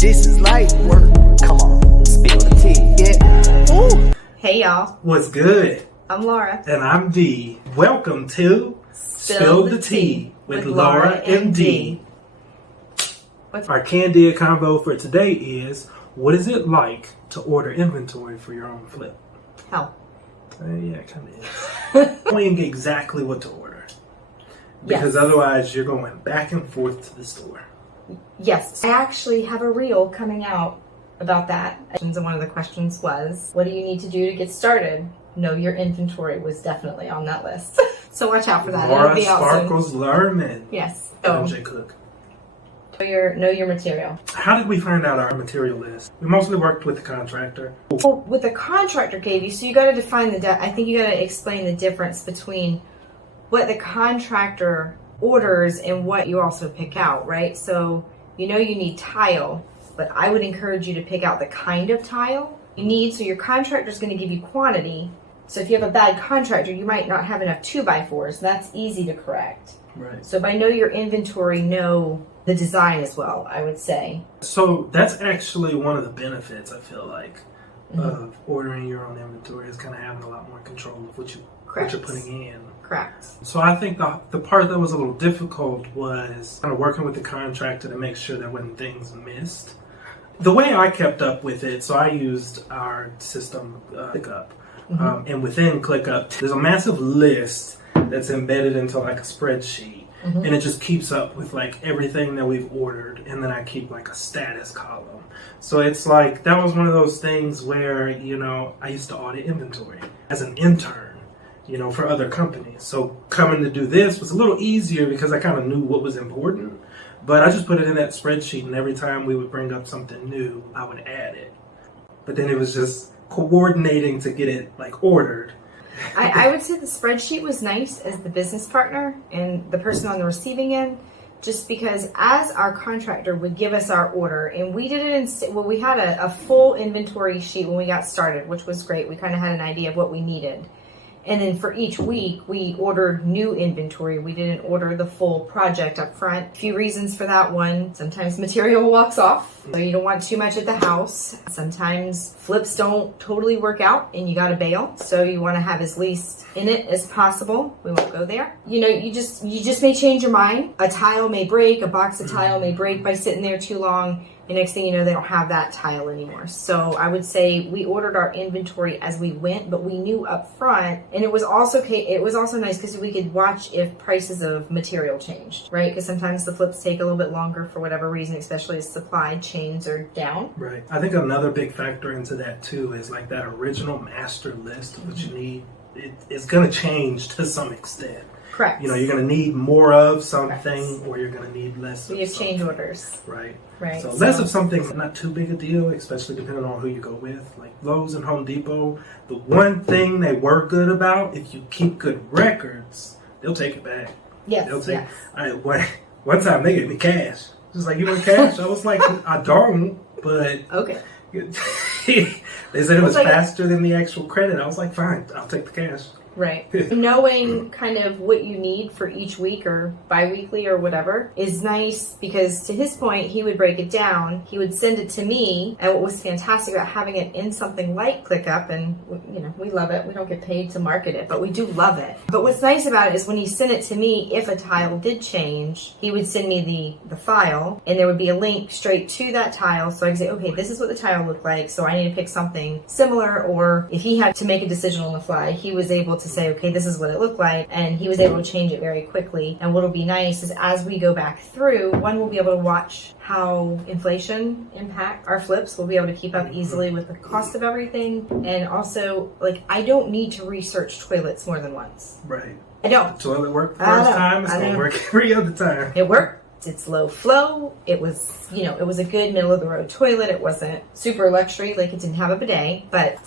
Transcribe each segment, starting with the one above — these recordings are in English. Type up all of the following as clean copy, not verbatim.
This is light work. Come on, spill the tea, yeah. Ooh. Hey y'all. What's good? I'm Laura. And I'm Dee. Welcome to Spill the Tea with Laura and Dee. Our Candid Convo for today is, what is it like to order inventory for your own flip? Hell. Yeah, it kind of is. Knowing exactly what to order. Because otherwise you're going back and forth to the store. Yes. I actually have a reel coming out about that. And one of the questions was, what do you need to do to get started? Know your inventory was definitely on that list. So watch out for that. Laura It'll be out Sparkles Lerman. Yes. MJ Cook. Know your material. How did we find out our material list? We mostly worked with the contractor. Well, what the contractor gave you, so you got to define I think you got to explain the difference between what the contractor orders and what you also pick out, right? So you need tile, but I would encourage you to pick out the kind of tile you need. So your contractor is going to give you quantity. So if you have a bad contractor, you might not have enough 2x4s. That's easy to correct. Right. So by know your inventory, know the design as well, I would say. So that's actually one of the benefits, I feel like, of ordering your own inventory, is kind of having a lot more control of what you're putting in. Correct. So I think the part that was a little difficult was kind of working with the contractor to make sure that when things missed. The way I kept up with it, so I used our system, ClickUp. And within ClickUp, there's a massive list that's embedded into like a spreadsheet. And it just keeps up with like everything that we've ordered, and then I keep like a status column. So it's like, that was one of those things where, I used to audit inventory as an intern, for other companies. So coming to do this was a little easier because I kind of knew what was important, but I just put it in that spreadsheet, and every time we would bring up something new, I would add it. But then it was just coordinating to get it like ordered. I would say the spreadsheet was nice as the business partner and the person on the receiving end, just because as our contractor would give us our order, and we did it we had a full inventory sheet when we got started, which was great. We kind of had an idea of what we needed. And then for each week, we ordered new inventory. We didn't order the full project up front. A few reasons for that. One, sometimes material walks off, so you don't want too much at the house. Sometimes flips don't totally work out and you got to bail, so you want to have as least in it as possible. We won't go there. You just may change your mind. A tile may break, a box of tile may break by sitting there too long. And next thing you know, they don't have that tile anymore. So I would say we ordered our inventory as we went, but we knew up front. And it was also nice because we could watch if prices of material changed, right? Because sometimes the flips take a little bit longer for whatever reason, especially as supply chains are down. Right. I think another big factor into that too is like that original master list of what you need. It's going to change to some extent. Correct. You're going to need more of something, or you're going to need less of we have something. change orders. Right. So less of something's not too big a deal, especially depending on who you go with. Like Lowe's and Home Depot, the one thing they were good about, if you keep good records, they'll take it back. Yes. They'll take. One time they gave me cash. Just like, you want cash? I was like, I don't, but okay. They said it was faster than the actual credit. I was like, fine, I'll take the cash. Right. Knowing kind of what you need for each week or bi-weekly or whatever is nice, because to his point, he would break it down. He would send it to me. And what was fantastic about having it in something like ClickUp, and we love it. We don't get paid to market it, but we do love it. But what's nice about it is when he sent it to me, if a tile did change, he would send me the file, and there would be a link straight to that tile. So I could say, okay, this is what the tile looked like, so I need to pick something similar. Or if he had to make a decision on the fly, he was able to say, okay, this is what it looked like, and he was able to change it very quickly. And what'll be nice is as we go back through, we'll be able to watch how inflation impact our flips. We'll be able to keep up easily with the cost of everything. And also, I don't need to research toilets more than once. Right. I don't. Toilet worked the first time, it's going to work every other time. It worked. It's low flow. It was, it was a good middle of the road toilet. It wasn't super luxury, like it didn't have a bidet, but.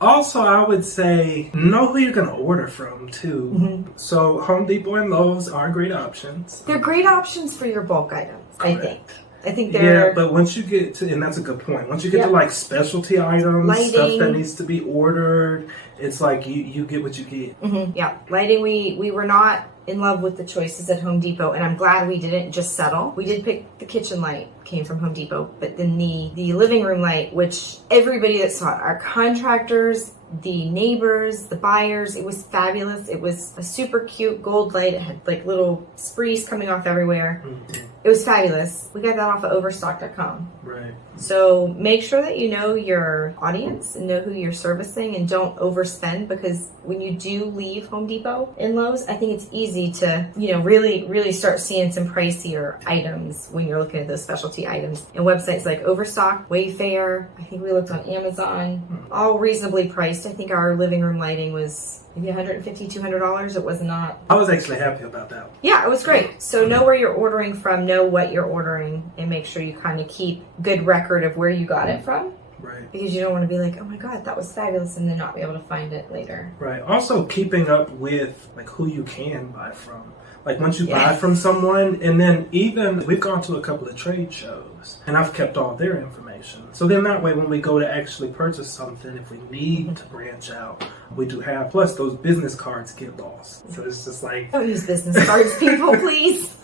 Also, I would say know who you're going to order from too. So Home Depot and Lowe's are great options. They're great options for your bulk items, I think. I think they're... Yeah, but once you get to, and that's a good point, once you get Yep. to like specialty items, Lighting. stuff that needs to be ordered, it's like you get what you get. Yeah, lighting, we were not in love with the choices at Home Depot, and I'm glad we didn't just settle. We did pick the kitchen light, came from Home Depot, but then the living room light, which everybody that saw it, our contractors, the neighbors, the buyers, it was fabulous. It was a super cute gold light. It had like little sprees coming off everywhere. It was fabulous. We got that off of overstock.com. Right. So make sure that you know your audience and know who you're servicing, and don't overspend, because when you do leave Home Depot and Lowe's, I think it's easy to, really start seeing some pricier items when you're looking at those specialty items. And websites like Overstock, Wayfair, I think we looked on Amazon, all reasonably priced. I think our living room lighting was maybe $150, $200. It was not. I was actually happy about that. Yeah, it was great. So know where you're ordering from, know what you're ordering, and make sure you kind of keep good record of where you got it from. Right. Because you don't want to be like, oh my God, that was fabulous, and then not be able to find it later. Right. Also, keeping up with like who you can buy from. Like once you buy Yes. from someone, and then even we've gone to a couple of trade shows, and I've kept all their information. So then that way, when we go to actually purchase something, if we need to branch out, we do have. Plus, those business cards get lost. So it's just like, Don't use business cards, people, please.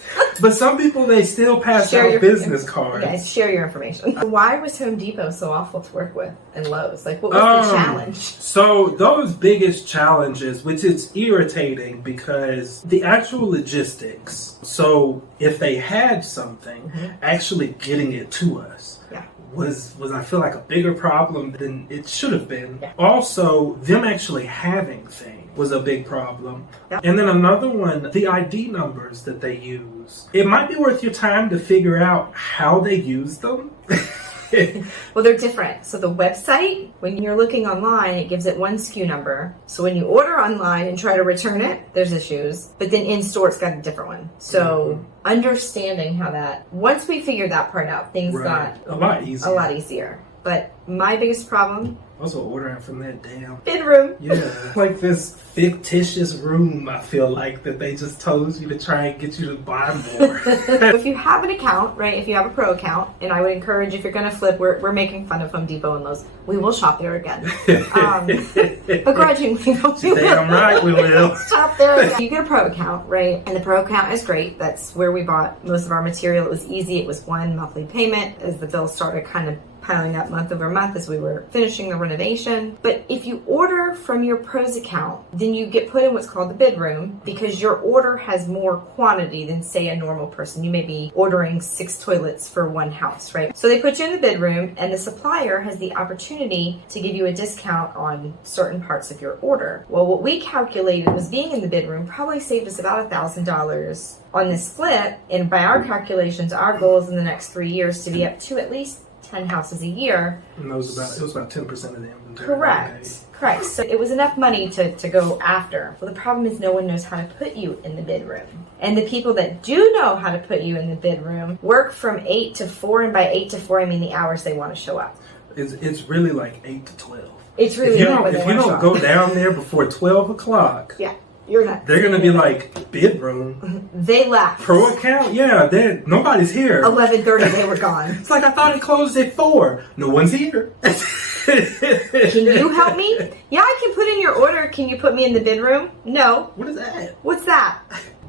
but some people, they still pass out business cards. Yeah, share your information. Why was Home Depot so awful to work with and Lowe's? Like, what was the challenge? So those biggest challenges, which is irritating because the actual logistics. So if they had something, actually getting it to us. Yeah. Was I feel like a bigger problem than it should have been. Yeah. Also, them actually having things was a big problem. Yeah. And then another one, the ID numbers that they use. It might be worth your time to figure out how they use them. Well, they're different. So the website, when you're looking online, it gives it one SKU number. So when you order online and try to return it, there's issues. But then in store, it's got a different one. So understanding how that, once we figured that part out, things got a lot easier. A lot easier. But my biggest problem, Also ordering from that damn bedroom. Yeah, like this fictitious room, I feel like, that they just told you to try and get you to buy more. If you have an account, right, if you have a pro account, and I would encourage, if you're going to flip, we're making fun of Home Depot and Lowe's. We will shop there again. Begrudgingly, Damn right we will. Shop there again. You get a pro account, right, and the pro account is great. That's where we bought most of our material. It was easy. It was one monthly payment as the bill started kind of piling up month over month as we were finishing the renovation. But if you order from your pros account, then you get put in what's called the bid room, because your order has more quantity than, say, a normal person. You may be ordering 6 toilets for one house, right? So they put you in the bid room, and the supplier has the opportunity to give you a discount on certain parts of your order. Well, what we calculated was being in the bid room probably saved us about $1,000 on this flip, and by our calculations, our goal is in the next 3 years to be up to at least 10 houses a year. And it was about 10% of the inventory. Correct. So it was enough money to go after. Well, the problem is no one knows how to put you in the bid room. And the people that do know how to put you in the bid room work from 8 to 4, and by 8 to 4, I mean the hours they want to show up. It's really like 8 to 12. It's really if you like don't go down there before 12 o'clock, yeah, you're not. They're going to be like, bid room. They left. Pro account? Yeah, nobody's here. 11:30, they were gone. It's like, I thought it closed at 4. No one's here. Can you help me? Yeah, I can put in your order. Can you put me in the bid room? No. What is that? What's that?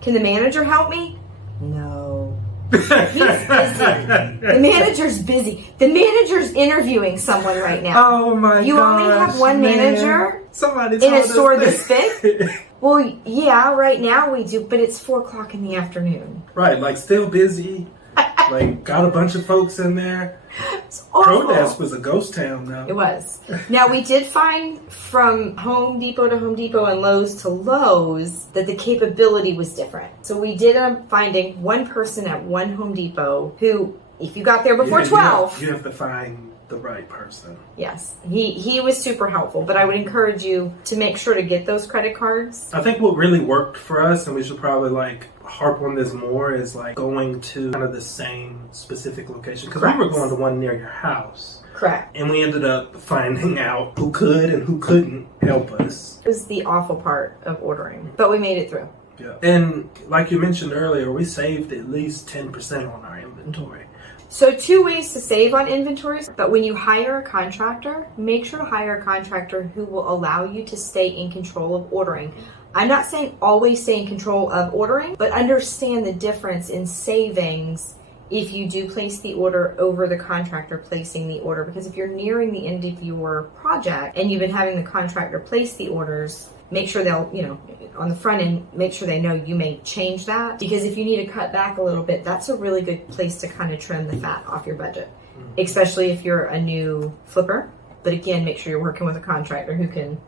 Can the manager help me? No. He's busy. The manager's busy. The manager's interviewing someone right now. Oh my god. You only have one manager in a store this big? Well, yeah, right now we do, but it's 4 o'clock in the afternoon. Right, like still busy. Like got a bunch of folks in there. It's awful. Prodesk was a ghost town though. It was. Now we did find from Home Depot to Home Depot and Lowe's to Lowe's that the capability was different. So we did finding one person at one Home Depot who, if you got there before 12, you have to find the right person. Yes, he was super helpful, but I would encourage you to make sure to get those credit cards. I think what really worked for us, and we should probably harp on this more, is going to kind of the same specific location, because we were going to one near your house. Correct. And we ended up finding out who could and who couldn't help us. It was the awful part of ordering, but we made it through. Yeah. And like you mentioned earlier, we saved at least 10% on our inventory. So 2 ways to save on inventories, but when you hire a contractor, make sure to hire a contractor who will allow you to stay in control of ordering. I'm not saying always stay in control of ordering, but understand the difference in savings if you do place the order over the contractor placing the order. Because if you're nearing the end of your project and you've been having the contractor place the orders, make sure they'll, on the front end, make sure they know you may change that. Because if you need to cut back a little bit, that's a really good place to kind of trim the fat off your budget, especially if you're a new flipper. But again, make sure you're working with a contractor who can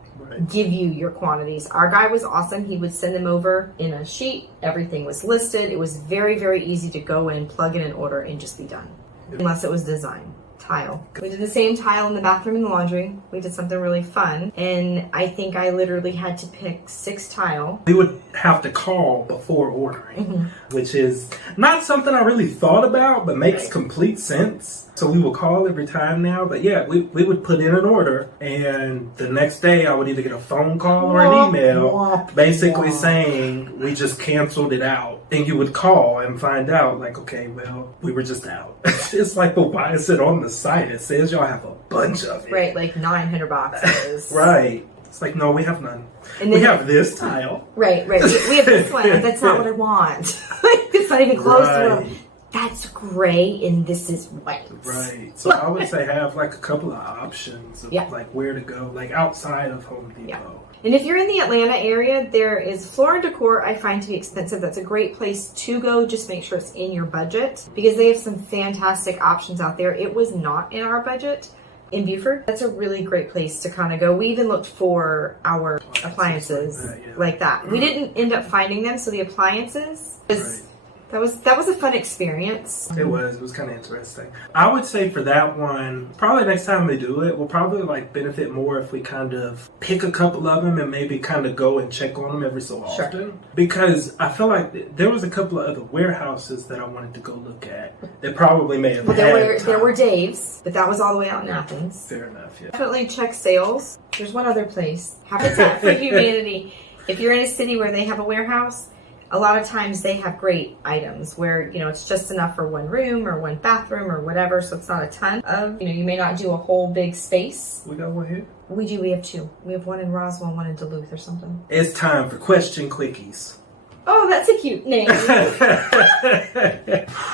give you your quantities. Our guy was awesome. He would send them over in a sheet. Everything was listed. It was very, very easy to go in, plug in an order, and just be done. Unless it was design. Tile. We did the same tile in the bathroom and the laundry. We did something really fun. And I think I literally had to pick 6 tile. We would have to call before ordering, which is not something I really thought about, but makes complete sense. So we will call every time now. But yeah, we would put in an order, and the next day I would either get a phone call or an email basically saying we just canceled it out. And you would call and find out, like, okay, well, we were just out. It's like, well, why is it on the site? It says y'all have a bunch of it. Right, like 900 boxes. Right. It's like, no, we have none. And then we have this tile. Right. We have this one. That's not what I want. It's not even close to what that's gray and this is white. Right. So I would say have like a couple of options of like where to go, like outside of Home Depot. Yeah. And if you're in the Atlanta area, there is Floor & Decor. I find to be expensive. That's a great place to go. Just make sure it's in your budget because they have some fantastic options out there. It was not in our budget in Beaufort. That's a really great place to kind of go. We even looked for our appliances like that. We didn't end up finding them, so the appliances that was a fun experience. It was kind of interesting. I would say for that one, probably next time we do it, we'll probably like benefit more if we kind of pick a couple of them and maybe kind of go and check on them every so often. Because I feel like there was a couple of other warehouses that I wanted to go look at that probably may have there were Dave's, but that was all the way out in Athens. Fair enough, yeah. Definitely check sales. There's one other place, Habitat for Humanity. If you're in a city where they have a warehouse, a lot of times they have great items where, it's just enough for one room or one bathroom or whatever. So it's not a ton of, you may not do a whole big space. We got one here? We do. We have 2. We have one in Roswell and one in Duluth or something. It's time for Question Quickies. Oh, that's a cute name.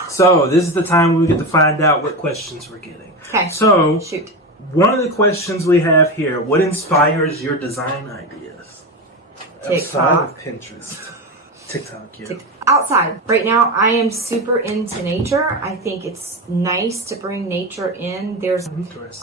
So this is the time we get to find out what questions we're getting. Okay. So shoot. One of the questions we have here, what inspires your design ideas? Outside of Pinterest. TikTok, yeah. Outside. Right now, I am super into nature. I think it's nice to bring nature in. There's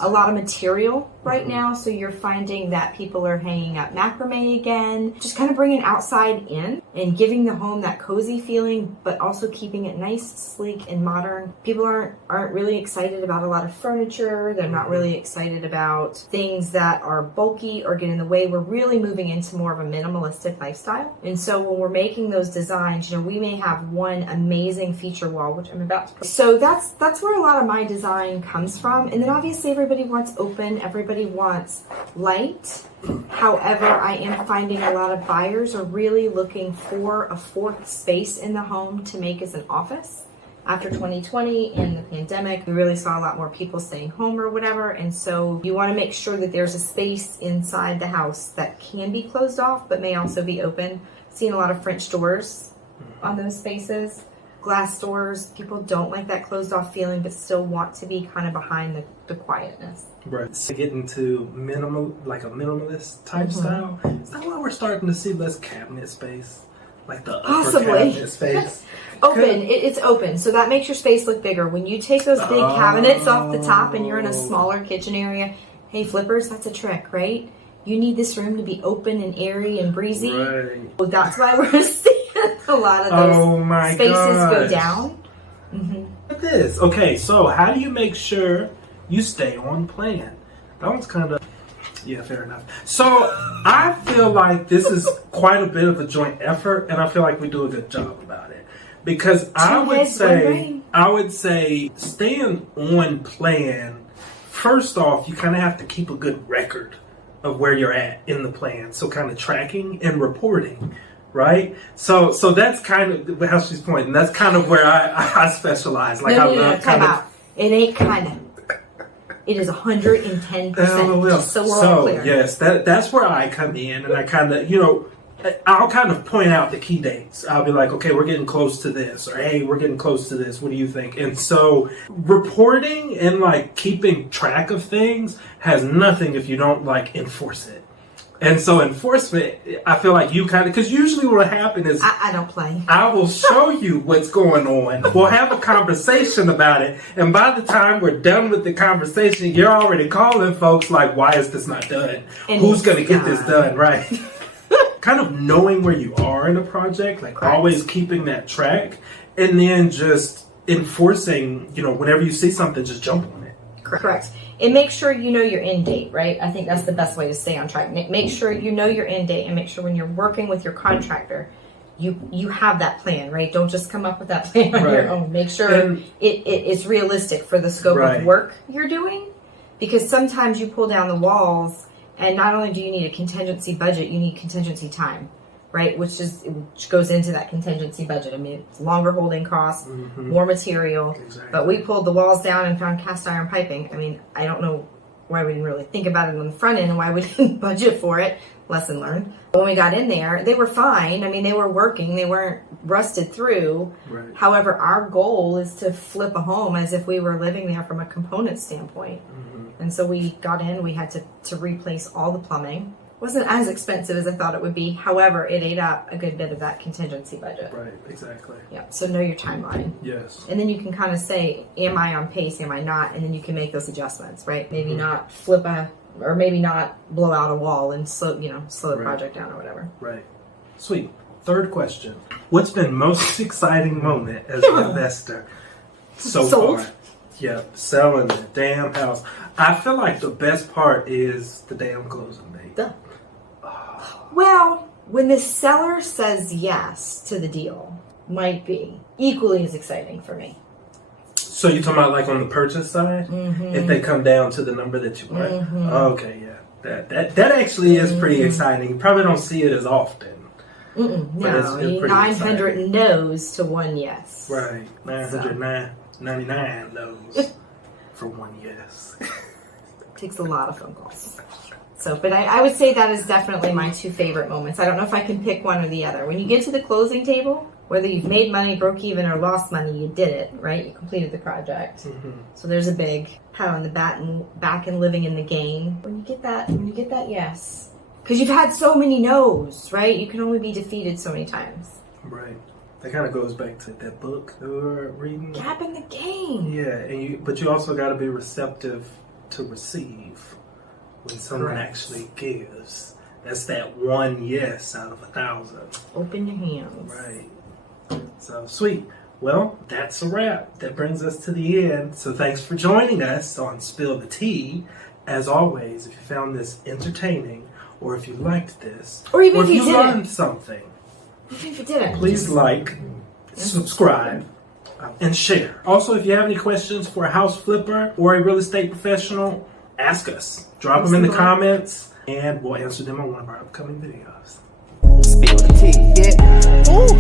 a lot of material right now, so you're finding that people are hanging up macrame again. Just kind of bringing outside in and giving the home that cozy feeling, but also keeping it nice, sleek, and modern. People aren't really excited about a lot of furniture. They're not really excited about things that are bulky or get in the way. We're really moving into more of a minimalistic lifestyle. And so when we're making those designs, we may have one amazing feature wall, which I'm about to put. So that's where a lot of my design comes from. And then obviously everybody wants open, everybody wants light. However, I am finding a lot of buyers are really looking for a 4th space in the home to make as an office. After 2020 and the pandemic, we really saw a lot more people staying home or whatever. And so you want to make sure that there's a space inside the house that can be closed off, but may also be open. Seeing a lot of French doors on those spaces, glass doors. People don't like that closed off feeling, but still want to be kind of behind the quietness. Right. So get into a minimalist type style. Is that why we're starting to see less cabinet space? Like the upper cabinet space? Open. It's open. So that makes your space look bigger. When you take those big cabinets off the top and you're in a smaller kitchen area, hey, flippers, that's a trick, right? You need this room to be open and airy and breezy. Right. Well, that's why we're seeing a lot of those spaces go down. Look at this. Okay, so how do you make sure you stay on plan? That one's kind of... Yeah, fair enough. So I feel like this is quite a bit of a joint effort, and I feel like we do a good job about it. Because I would say staying on plan, first off, you kind of have to keep a good record of where you're at in the plan. So kind of tracking and reporting, right? So that's kind of how she's pointing. That's kind of where I specialize. Like I love kind of It ain't kind of. It is 110%. Just so we're all clear. Yes, that's where I come in, and I kind of, I'll kind of point out the key dates. I'll be like, okay, we're getting close to this, or hey, we're getting close to this. What do you think? And so reporting and like keeping track of things has nothing if you don't like enforce it. And so enforcement, I feel like you kind of, because usually what will happen is I don't play. I will show you what's going on. We'll have a conversation about it. And by the time we're done with the conversation, you're already calling folks like, why is this not done? And who's going to get this done? Right. Kind of knowing where you are in a project, like Correct. Always keeping that track, and then just enforcing, whenever you see something, just jump on it. Correct. And make sure you know your end date, right? I think that's the best way to stay on track. Make sure you know your end date, and make sure when you're working with your contractor, you have that plan, right? Don't just come up with that plan on your own. Make sure it's realistic for the scope of work you're doing, because sometimes you pull down the walls, and not only do you need a contingency budget, you need contingency time, right? Which goes into that contingency budget. I mean, it's longer holding costs, more material. Exactly. But we pulled the walls down and found cast iron piping. I mean, I don't know why we didn't really think about it on the front end and why we didn't budget for it. Lesson learned. When we got in there, they were fine. I mean, they were working. They weren't rusted through. Right. However, our goal is to flip a home as if we were living there from a component standpoint. And so we got in. We had to replace all the plumbing. Wasn't as expensive as I thought it would be. However, it ate up a good bit of that contingency budget. Right, exactly. Yeah, so know your timeline. Yes. And then you can kind of say, am I on pace, am I not? And then you can make those adjustments, right? Maybe not or maybe not blow out a wall and slow the project down or whatever. Right. Sweet. Third question. What's been most exciting moment as an investor so Sold. far? Yep, selling the damn house. I feel like the best part is the damn closing date. Duh. Well, when the seller says yes to the deal, might be equally as exciting for me. So you're talking about like on the purchase side? If they come down to the number that you want? Okay, yeah. That actually is pretty exciting. You probably don't see it as often. No, it's 900 exciting. no's to one yes. Right. 999 no's for one yes. Takes a lot of phone calls. So, but I would say that is definitely my two favorite moments. I don't know if I can pick one or the other. When you get to the closing table, whether you've made money, broke even, or lost money, you did it, right? You completed the project. So there's a big pat on the back and living in the game. When you get that yes. Because you've had so many no's, right? You can only be defeated so many times. Right. That kind of goes back to that book that we were reading. Gap in the game. Yeah, but you also got to be receptive to receive when someone actually gives. That's that one yes out of 1,000. Open your hands. Right. So, sweet. Well, that's a wrap. That brings us to the end. So thanks for joining us on Spill the Tea. As always, if you found this entertaining, or if you liked this, or even if you learned something, even if you didn't, please like, subscribe, and share. Also, if you have any questions for a house flipper or a real estate professional, ask us. Drop them in the comments, and we'll answer them on one of our upcoming videos. Spill the tea, yeah. Ooh.